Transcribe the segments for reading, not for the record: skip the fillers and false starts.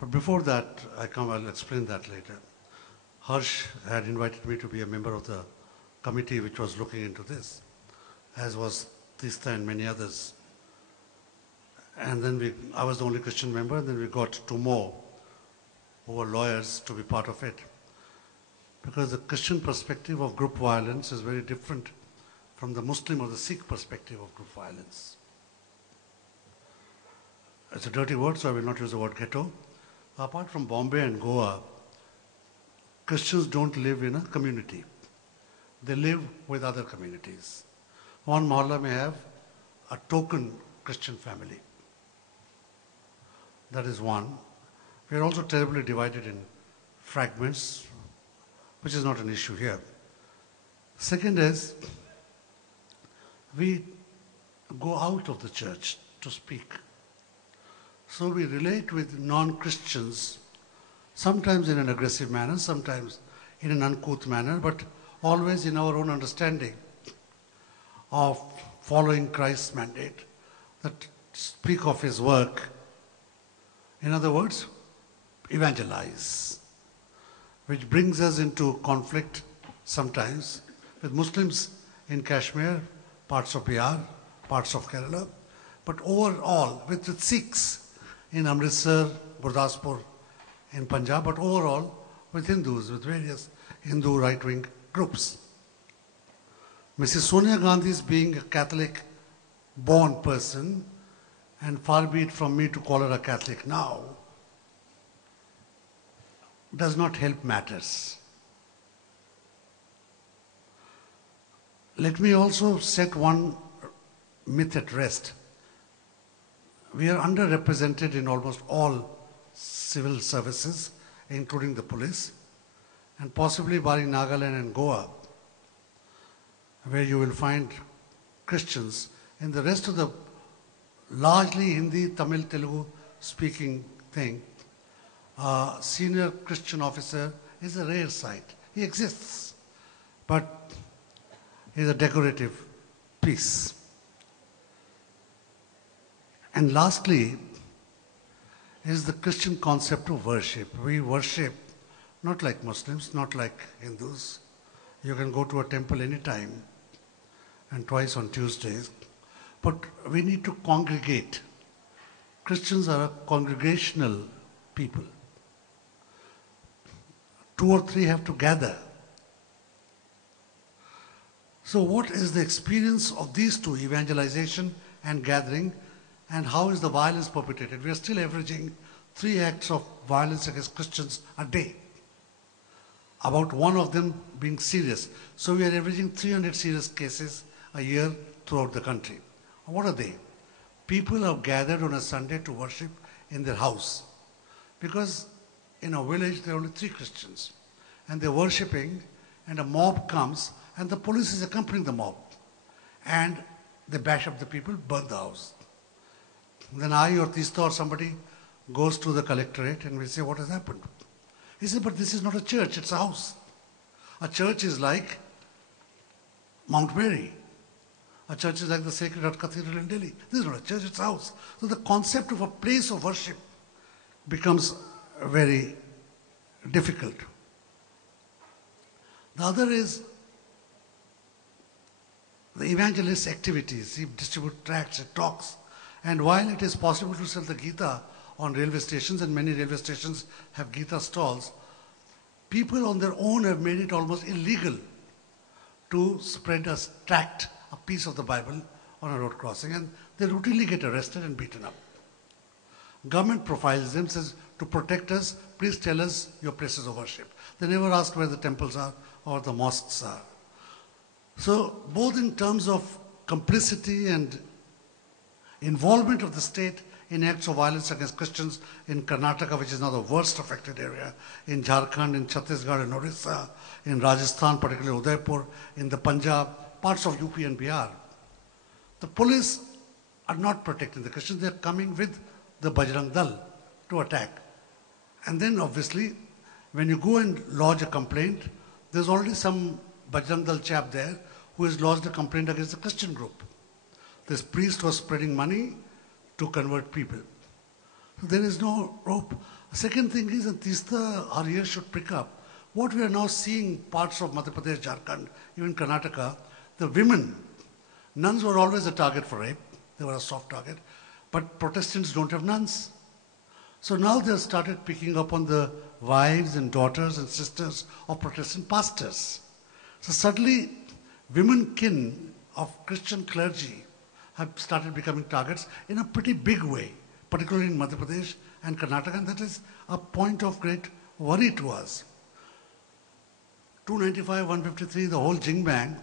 But before that, I'll explain that later. Harsh had invited me to be a member of the committee which was looking into this, as was Tista and many others. And then I was the only Christian member, and then we got two more who were lawyers to be part of it. Because the Christian perspective of group violence is very different from the Muslim or the Sikh perspective of group violence. It's a dirty word, so I will not use the word ghetto. Apart from Bombay and Goa, Christians don't live in a community. They live with other communities. One mohalla may have a token Christian family. That is one. We are also terribly divided in fragments, which is not an issue here. Second is, we go out of the church to speak. So we relate with non-Christians, sometimes in an aggressive manner, sometimes in an uncouth manner, but always in our own understanding of following Christ's mandate, that speak of his work. In other words, evangelize, which brings us into conflict sometimes with Muslims in Kashmir, parts of Bihar, parts of Kerala, but overall with the Sikhs in Amritsar, Gurdaspur, in Punjab, but overall with Hindus, with various Hindu right-wing groups. Mrs. Sonia Gandhi's being a Catholic-born person, and far be it from me to call her a Catholic now, does not help matters. Let me also set one myth at rest. We are underrepresented in almost all civil services, including the police, and possibly barring Nagaland and Goa, where you will find Christians. In the rest of the largely Hindi, Tamil, Telugu speaking thing, a senior Christian officer is a rare sight. He exists, but he is a decorative piece. And lastly is the Christian concept of worship. We worship not like Muslims, not like Hindus. You can go to a temple anytime and twice on Tuesdays. But we need to congregate. Christians are a congregational people. 2 or 3 have to gather. So what is the experience of these two, evangelization and gathering, and how is the violence perpetrated? We are still averaging 3 acts of violence against Christians a day. About 1 of them being serious. So we are averaging 300 serious cases a year throughout the country. What are they? People have gathered on a Sunday to worship in their house. Because in a village there are only 3 Christians. And they're worshipping, and a mob comes, and the police is accompanying the mob. And they bash up the people, burn the house. Then I or Tista or somebody goes to the collectorate and we say, what has happened? He said, but this is not a church, it's a house. A church is like Mount Mary. A church is like the Sacred Heart Cathedral in Delhi. This is not a church, it's a house. So the concept of a place of worship becomes very difficult. The other is the evangelist activities. He distributes tracts, he talks. And while it is possible to sell the Gita on railway stations, and many railway stations have Gita stalls, people on their own have made it almost illegal to spread a tract, a piece of the Bible on a road crossing, and they routinely get arrested and beaten up. Government profiles them, says, to protect us, please tell us your places of worship. They never ask where the temples are or the mosques are. So both in terms of complicity and involvement of the state in acts of violence against Christians in Karnataka, which is now the worst affected area, in Jharkhand, in Chhattisgarh, in Orissa, in Rajasthan, particularly Udaipur, in the Punjab, parts of UP and Bihar. The police are not protecting the Christians, they are coming with the Bajrang Dal to attack. And then obviously, when you go and lodge a complaint, there's already some Bajrang Dal chap there who has lodged a complaint against the Christian group. This priest was spreading money to convert people. There is no rope. Second thing is that Tista, our ears should pick up. What we are now seeing parts of Madhya Pradesh, Jharkhand, even Karnataka, the women, nuns were always a target for rape. They were a soft target. But Protestants don't have nuns. So now they have started picking up on the wives and daughters and sisters of Protestant pastors. So suddenly, women kin of Christian clergy have started becoming targets in a pretty big way, particularly in Madhya Pradesh and Karnataka, and that is a point of great worry to us. 295, 153, the whole jing-bang,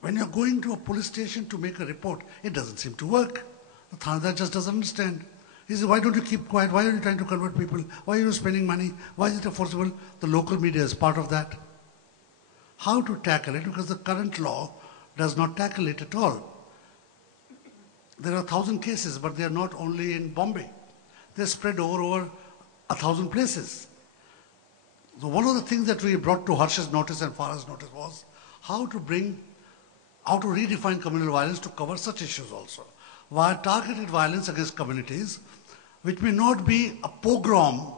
when you're going to a police station to make a report, it doesn't seem to work. The Thanadar just doesn't understand. He says, why don't you keep quiet? Why are you trying to convert people? Why are you spending money? Why is it enforceable? The local media is part of that. How to tackle it? Because the current law does not tackle it at all. There are 1,000 cases, but they are not only in Bombay. They're spread over 1,000 places. So one of the things that we brought to Harsh's notice and Farah's notice was how to redefine communal violence to cover such issues also. While targeted violence against communities, which may not be a pogrom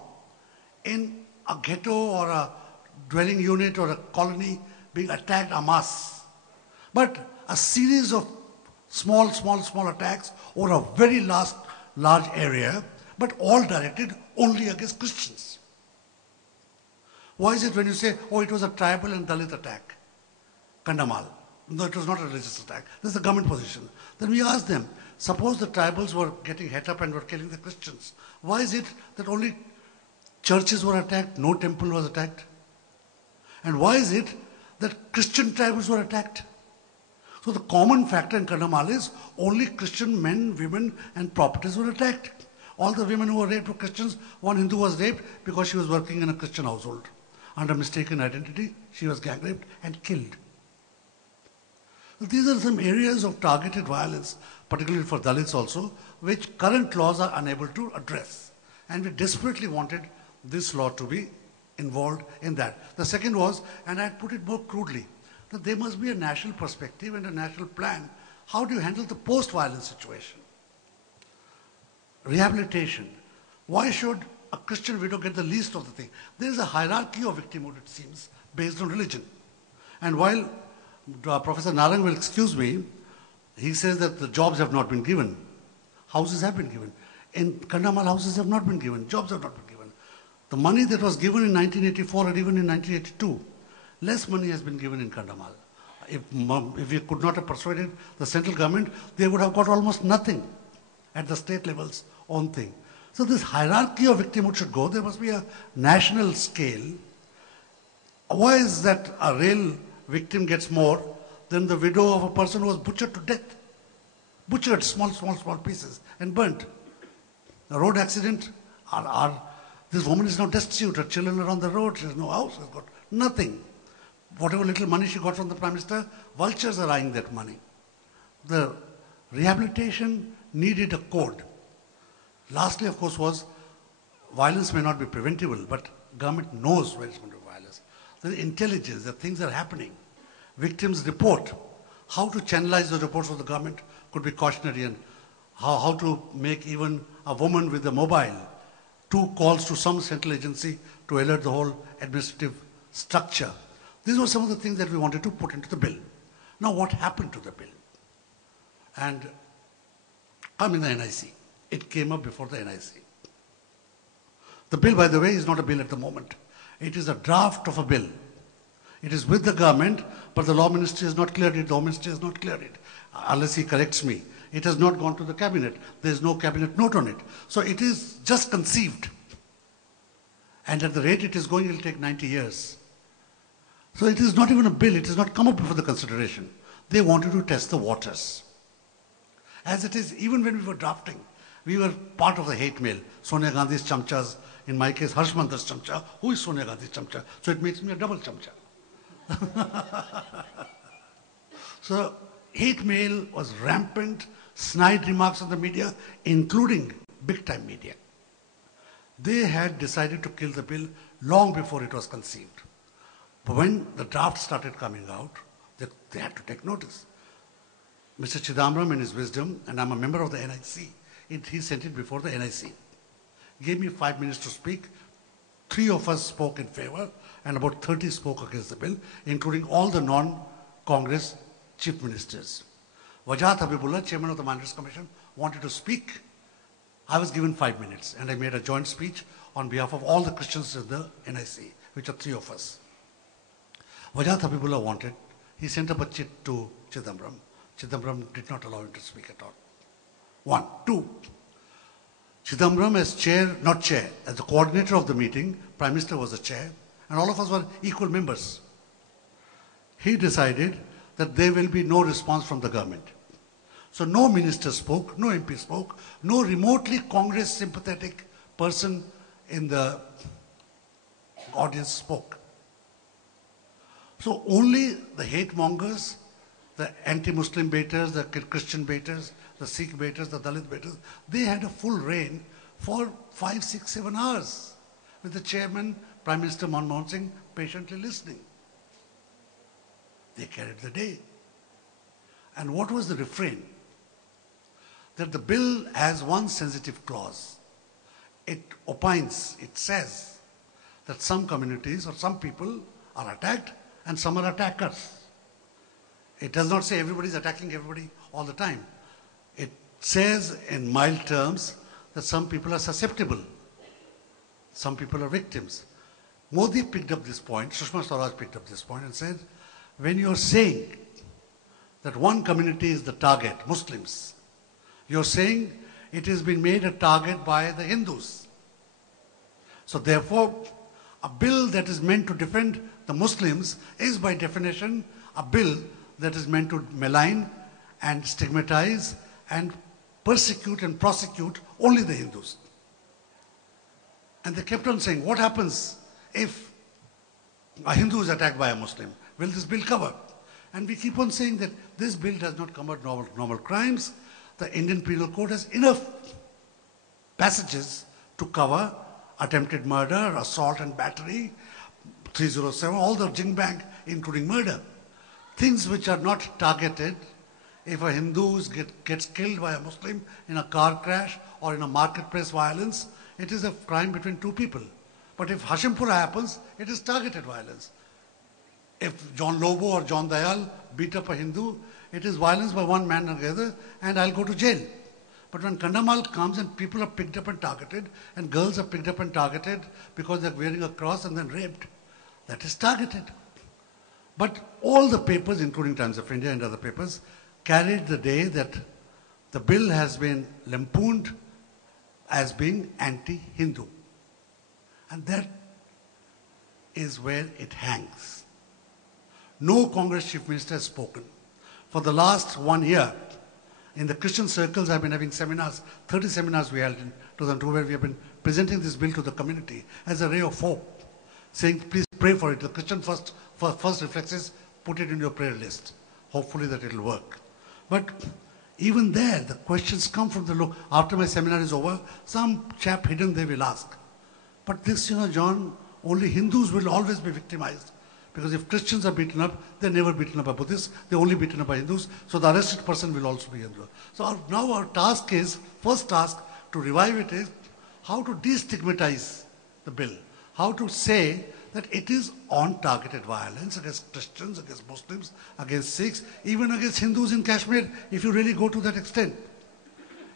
in a ghetto or a dwelling unit or a colony being attacked en masse, but a series of small attacks over a very large area, but all directed only against Christians. Why is it when you say, oh, it was a tribal and Dalit attack, Kandamal? No, it was not a religious attack. This is the government position. Then we ask them, suppose the tribals were getting het up and were killing the Christians. Why is it that only churches were attacked, no temple was attacked? And why is it that Christian tribals were attacked? So the common factor in Kandamal is only Christian men, women and properties were attacked. All the women who were raped were Christians. One Hindu was raped because she was working in a Christian household. Under mistaken identity, she was gang raped and killed. These are some areas of targeted violence, particularly for Dalits also, which current laws are unable to address. And we desperately wanted this law to be involved in that. The second was, and I put it more crudely, that there must be a national perspective and a national plan. How do you handle the post-violence situation? Rehabilitation. Why should a Christian widow get the least of the thing? There is a hierarchy of victimhood, it seems, based on religion. And while Professor Narang will excuse me, he says that the jobs have not been given. Houses have been given. In Kandamal, houses have not been given. Jobs have not been given. The money that was given in 1984 or even in 1982, less money has been given in Kandamal. If we could not have persuaded the central government, they would have got almost nothing at the state level's own thing. So this hierarchy of victimhood should go. There must be a national scale. Why is that a real victim gets more than the widow of a person who was butchered to death? Butchered, small pieces and burnt. A road accident, this woman is now destitute. Her children are on the road. She has no house. She has got nothing. Whatever little money she got from the Prime Minister, vultures are eyeing that money. The rehabilitation needed a code. Lastly, of course, was violence may not be preventable, but government knows where it's going to be violence. The intelligence, that things are happening. Victims report. How to channelize the reports of the government could be cautionary, and how to make even a woman with a mobile 2 calls to some central agency to alert the whole administrative structure. These were some of the things that we wanted to put into the bill. Now, what happened to the bill? And I'm in the NIC. It came up before the NIC. The bill, by the way, is not a bill at the moment. It is a draft of a bill. It is with the government, but the law ministry has not cleared it. The home ministry has not cleared it, unless he corrects me. It has not gone to the cabinet. There is no cabinet note on it. So it is just conceived. And at the rate it is going, it will take 90 years. So it is not even a bill. It has not come up before the consideration. They wanted to test the waters. As it is, even when we were drafting, we were part of the hate mail. Sonia Gandhi's chamchas, in my case, Harsh Mantar's chamcha. Who is Sonia Gandhi's chamcha? So it makes me a double chamcha. So hate mail was rampant, snide remarks on the media, including big-time media. They had decided to kill the bill long before it was conceived. But when the draft started coming out, they had to take notice. Mr. Chidambaram, in his wisdom, and I'm a member of the NIC, he sent it before the NIC. gave me 5 minutes to speak. 3 of us spoke in favor and about 30 spoke against the bill, including all the non-Congress chief ministers. Wajahat Habibullah, chairman of the Minorities Commission, wanted to speak. I was given 5 minutes and I made a joint speech on behalf of all the Christians in the NIC, which are 3 of us. Wajahat Habibullah wanted, he sent up a chit to Chidambaram. Chidambaram did not allow him to speak at all. 1. 2. Chidambaram as chair, not chair, as the coordinator of the meeting, Prime Minister was the chair, and all of us were equal members. He decided that there will be no response from the government. So no minister spoke, no MP spoke, no remotely Congress sympathetic person in the audience spoke. So only the hate mongers, the anti-Muslim baiters, the Christian baiters, the Sikh baiters, the Dalit baiters, they had a full reign for 5, 6, 7 hours with the chairman, Prime Minister Manmohan Singh, patiently listening. They carried the day. And what was the refrain? That the bill has one sensitive clause. It opines, it says that some communities or some people are attacked and some are attackers. It does not say everybody is attacking everybody all the time. It says in mild terms that some people are susceptible. Some people are victims. Modi picked up this point, Sushma Swaraj picked up this point and said, when you are saying that one community is the target, Muslims, you are saying it has been made a target by the Hindus. So therefore, a bill that is meant to defend the Muslims is by definition a bill that is meant to malign and stigmatize and persecute and prosecute only the Hindus. And they kept on saying, what happens if a Hindu is attacked by a Muslim? Will this bill cover? And we keep on saying that this bill does not cover normal crimes. The Indian Penal Code has enough passages to cover attempted murder, assault and battery, 307, all the jing-bang, including murder. Things which are not targeted. If a Hindu gets killed by a Muslim in a car crash or in a marketplace violence, it is a crime between 2 people. But if Hashimpura happens, it is targeted violence. If John Lobo or John Dayal beat up a Hindu, it is violence by one man or the other, and I'll go to jail. But when Kandamal comes and people are picked up and targeted, and girls are picked up and targeted because they're wearing a cross and then raped, that is targeted. But all the papers, including Times of India and other papers, carried the day that the bill has been lampooned as being anti-Hindu. And that is where it hangs. No Congress chief minister has spoken. For the last 1 year, in the Christian circles, I've been having seminars, 30 seminars we held in 2002, where we have been presenting this bill to the community as a ray of hope, saying, please pray for it. The Christian first reflex is, put it in your prayer list. Hopefully that it will work. But even there, the questions come from the low. After my seminar is over, some chap hidden there will ask, but this, John, only Hindus will always be victimized. Because if Christians are beaten up, they're never beaten up by Buddhists, they're only beaten up by Hindus, so the arrested person will also be Hindu. So now our task is, first task to revive it is, how to destigmatize the bill. How to say that it is on targeted violence against Christians, against Muslims, against Sikhs, even against Hindus in Kashmir, if you really go to that extent.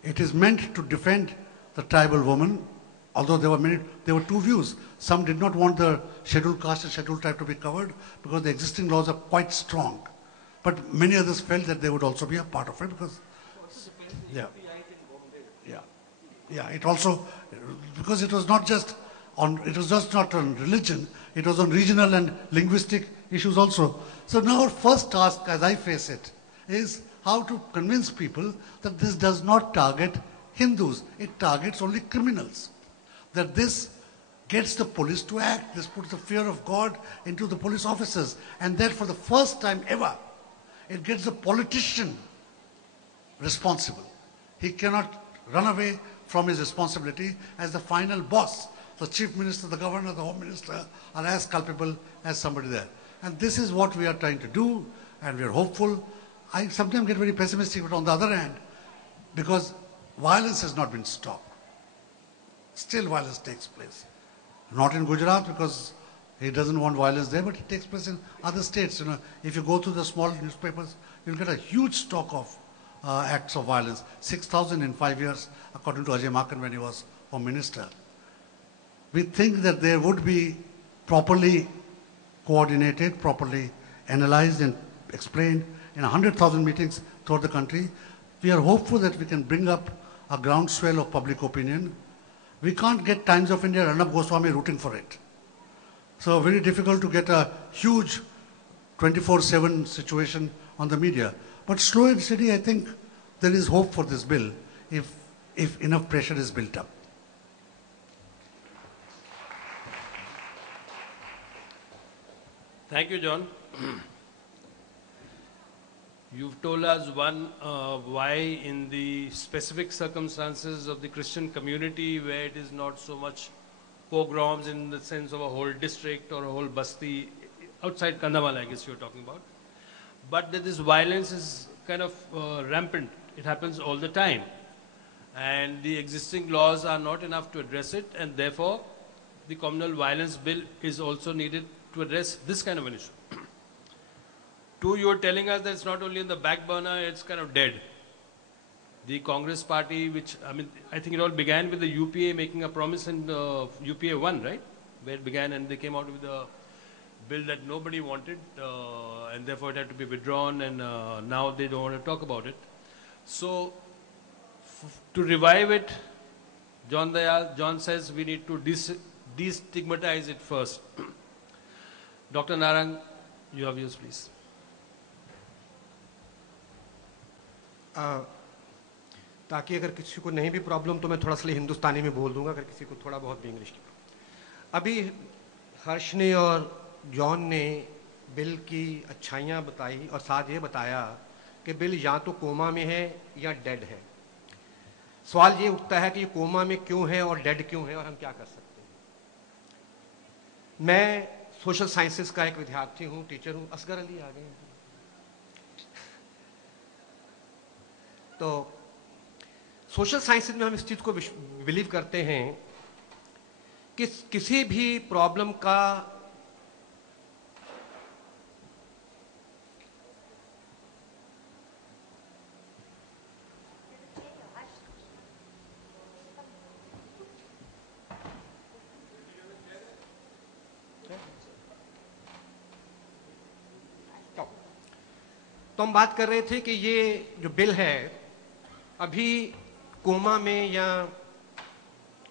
It is meant to defend the tribal woman, although there were 2 views. Some did not want the scheduled caste and scheduled tribe to be covered because the existing laws are quite strong. But many others felt that they would also be a part of it because, it also, because it was not just not on religion, it was on regional and linguistic issues also. So now our first task, as I face it, is how to convince people that this does not target Hindus, it targets only criminals. That this gets the police to act, this puts the fear of God into the police officers, and that for the first time ever, it gets the politician responsible. He cannot run away from his responsibility as the final boss. The chief minister, the governor, the home minister are as culpable as somebody there. And this is what we are trying to do, and we are hopeful. I sometimes get very pessimistic, but on the other hand, because violence has not been stopped. still violence takes place. Not in Gujarat because he doesn't want violence there, but it takes place in other states. You know, if you go to the small newspapers, you'll get a huge stock of acts of violence. 6,000 in 5 years, according to Ajay Makan when he was Home Minister. We think that there would be properly coordinated, properly analyzed and explained in 100,000 meetings throughout the country. We are hopeful that we can bring up a groundswell of public opinion. We can't get Times of India, Arnab Goswami rooting for it. So very difficult to get a huge 24/7 situation on the media. But slow and steady, I think there is hope for this bill if enough pressure is built up. Thank you, John. You've told us why in the specific circumstances of the Christian community where it is not so much pogroms in the sense of a whole district or a whole basti, outside Kandhamal I guess you're talking about, but that this violence is kind of rampant. It happens all the time. And the existing laws are not enough to address it, and therefore the communal violence bill is also needed to address this kind of an issue. Two, you were telling us that it's not only in the back burner, it's kind of dead. The Congress party, which, I think it all began with the UPA making a promise in UPA 1, right? Where it began, and they came out with a bill that nobody wanted, and therefore it had to be withdrawn, and now they don't want to talk about it. So, to revive it, John says we need to destigmatize it first. Dr. Narang, you have yours, please. ताकि अगर किसी को नहीं भी problem तो मैं थोड़ा सा हिंदुस्तानी में बोल दूंगा, अगर किसी को थोड़ा बहुत भी इंग्लिश की। अभी हर्ष ने और जॉन ने बिल की अच्छाइयाँ बताई और साथ ये बताया कि बिल या तो कोमा में है या डेड है। सवाल ये उठता है कि ये कोमा में क्यों है और डेड क्यों है और हम क्या कर सकते हैं। मैं सोशल साइंसेस का एक विद्यार्थी हूँ, टीचर हूँ। असगर अली आ गए हैं। तो सोशल साइंसेज में हम इस चीज को बिलीव करते हैं कि किसी भी प्रॉब्लम का तो हम बात कर रहे थे कि ये जो बिल है अभी कोमा में या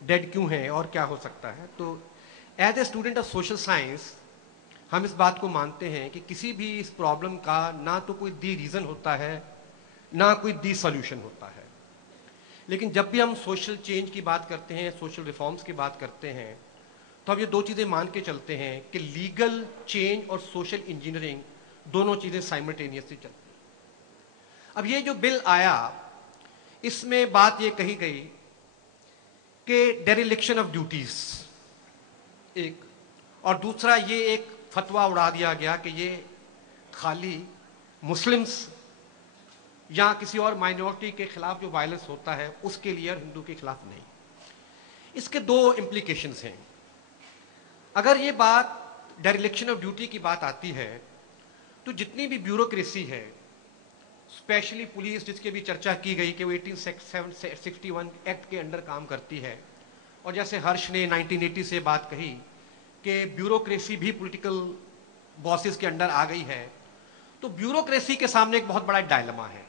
डेड क्यों है और क्या हो सकता है। तो as a student of social science हम इस बात को मानते हैं कि किसी भी इस प्रॉब्लम का ना तो कोई दी रीजन होता है ना कोई दी सॉल्यूशन होता है। लेकिन जब भी हम सोशल चेंज की बात करते हैं, सोशल रिफॉर्म्स की बात करते हैं, तो हम ये दो चीजें मान के चलते हैं कि लीगल चेंज और सोशल इंजीनियरिंग दोनों चीजें साइमल्टेनियसली चलती हैं। अब ये जो बिल आया इसमें बात ये कही गई कि डेरिलिक्शन ऑफ ड्यूटीज एक, और दूसरा ये एक फतवा उड़ा दिया गया कि ये खाली मुस्लिम्स या किसी और माइनॉरिटी के खिलाफ जो वायलेंस होता है उसके लिए और हिंदू के खिलाफ नहीं। इसके दो इम्प्लीकेशंस हैं। अगर ये बात डेरिलिक्शन ऑफ ड्यूटी की बात आती है तो जितनी भी ब्यूरोक्रेसी है, स्पेशली पुलिस जिसकी भी चर्चा की गई कि वो 1861 एक्ट के अंडर काम करती है, और जैसे हर्ष ने 1980 से बात कही कि ब्यूरोक्रेसी भी पॉलिटिकल बॉसेस के अंडर आ गई है, तो ब्यूरोक्रेसी के सामने एक बहुत बड़ा डायलेमा है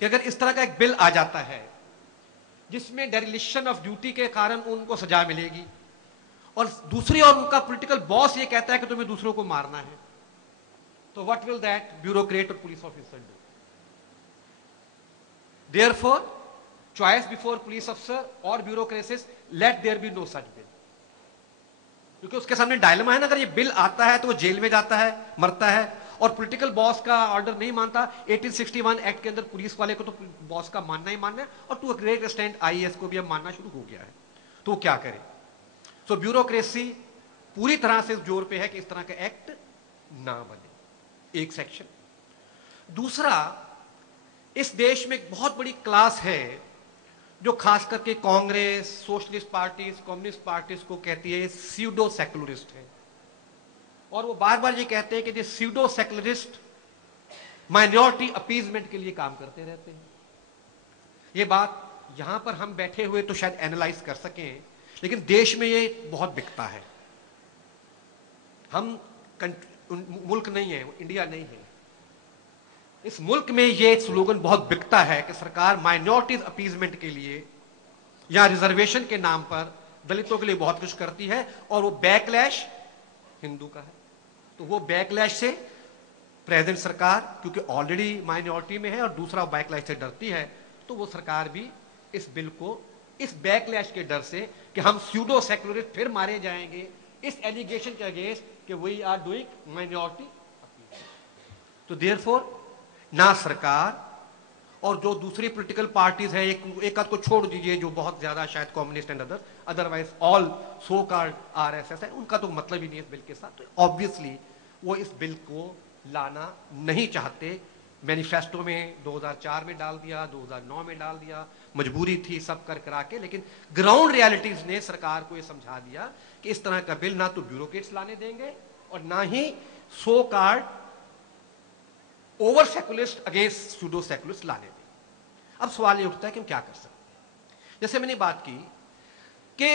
कि अगर इस तरह का एक बिल आ जाता है जिसमें डेरिलिक्शन ऑफ ड्यूटी के कारण उनको सजा मिलेगी और दूसरी ओर उनका पॉलिटिकल बॉस ये कहता है कि तुम्हें दूसरों को मारना है, तो व्हाट विल दैट ब्यूरोक्रेट और police officer do? Therefore, choice before police officer or bureaucracies, let there be no such bill. क्योंकि उसके सामने डायलेमा है ना, अगर ये बिल आता है तो वो जेल में जाता है, मरता है, और पॉलिटिकल बॉस का ऑर्डर नहीं मानता। 1861 एक्ट के अंदर पुलिस वाले को तो बॉस का मानना ही मानना है, और to a great extent IAS को भी अब मानना शुरू हो गया है, तो वो क्या करे। सो ब्यूरोक्रेसी पूरी तरह से जोर पे है कि इस तरह का एक्ट ना बने, एक सेक्शन। दूसरा, इस देश में एक बहुत बड़ी क्लास है जो खास करके Congress, socialist parties, communist parties को कहती है स्यूडो सेकुलरिस्ट है, और वो बार बार ये कहते हैं कि ये स्यूडो सेकुलरिस्ट माइनॉरिटी अपीजमेंट के लिए काम करते रहते हैं। ये बात यहां पर हम बैठे हुए तो शायद एनालाइज कर सकें, लेकिन देश में ये बहुत बिकता है। हम मुल्क नहीं है, इंडिया नहीं है, इस मुल्क में ये स्लोगन बहुत बिकता है कि सरकार माइनॉरिटीज अपीजमेंट के लिए या रिजर्वेशन के नाम पर दलितों के लिए बहुत कुछ करती है, और वो बैकलैश हिंदू का है। तो वो बैकलैश से प्रेजेंट सरकार, क्योंकि ऑलरेडी माइनॉरिटी में है और दूसरा बैकलैश से डरती है, तो वो सरकार भी इस बिल को इस बैकलैश के डर से कि हम स्यूडो सेकुलरिस्ट फिर मारे जाएंगे, इस एलिगेशन के अगेंस्ट कि वी आर डूइंग माइनॉरिटी, तो देयरफॉर ना सरकार और जो दूसरी पॉलिटिकल पार्टीज है, एक आध को छोड़ दीजिए जो बहुत ज्यादा शायद communist and otherwise all so called RSS है, उनका तो मतलब ही नहीं है इस बिल के साथ। तो ऑब्वियसली वो इस बिल को लाना नहीं चाहते। मैनिफेस्टो में 2004 में डाल दिया, 2009 में डाल दिया, मजबूरी थी सब कर करा के, लेकिन ग्राउंड रियलिटीज ने सरकार को यह समझा दिया कि इस तरह का बिल ना तो ब्यूरोक्रेट्स लाने देंगे और ना ही so called over secularist against pseudo secularist लाने देंगे। अब सवाल ये उठता है कि हम क्या कर सकते हैं। जैसे मैंने बात की कि